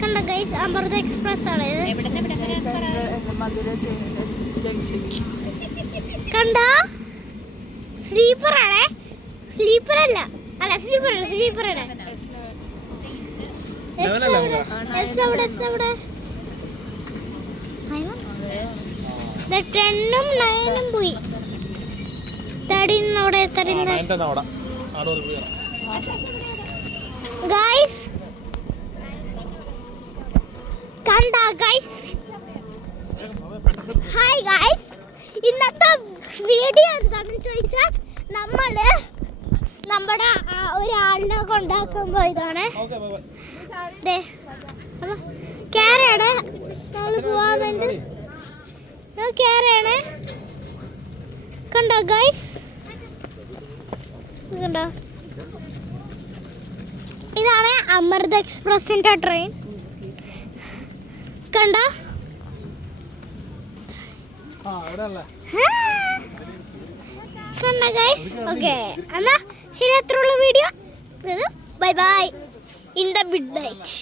കണ്ട guys Amrita express ആണ് കണ്ട സ്ലീപ്പർ ആണേ സ്ലീപ്പർ അല്ല സ്ലീപ്പർ ആണ് ടെന്നും നയനും പോയി തടിനോടെ ഗൈസ് കണ്ട ഗൈസ് ഹായ് ഗൈസ് ഇന്നത്തെ വീഡിയോ എന്താണെന്ന് ചോദിച്ചാൽ നമ്മള് നമ്മുടെ ഒരാളിനെ കൊണ്ടാക്കുമ്പോൾ ഇതാണ് ക്യാരാണ് നമ്മള് പോവാൻ വേണ്ടി ക്യാരാണ് കണ്ടോ ഗൈസ് കണ്ടോ ഇതാണ് അമൃത എക്സ്പ്രസിന്റെ ട്രെയിൻ കണ്ടോ കണ്ടോ ഗൈസ് ഓക്കെ എന്നാ ശരി അത്രയുള്ള video bye bye in the mid night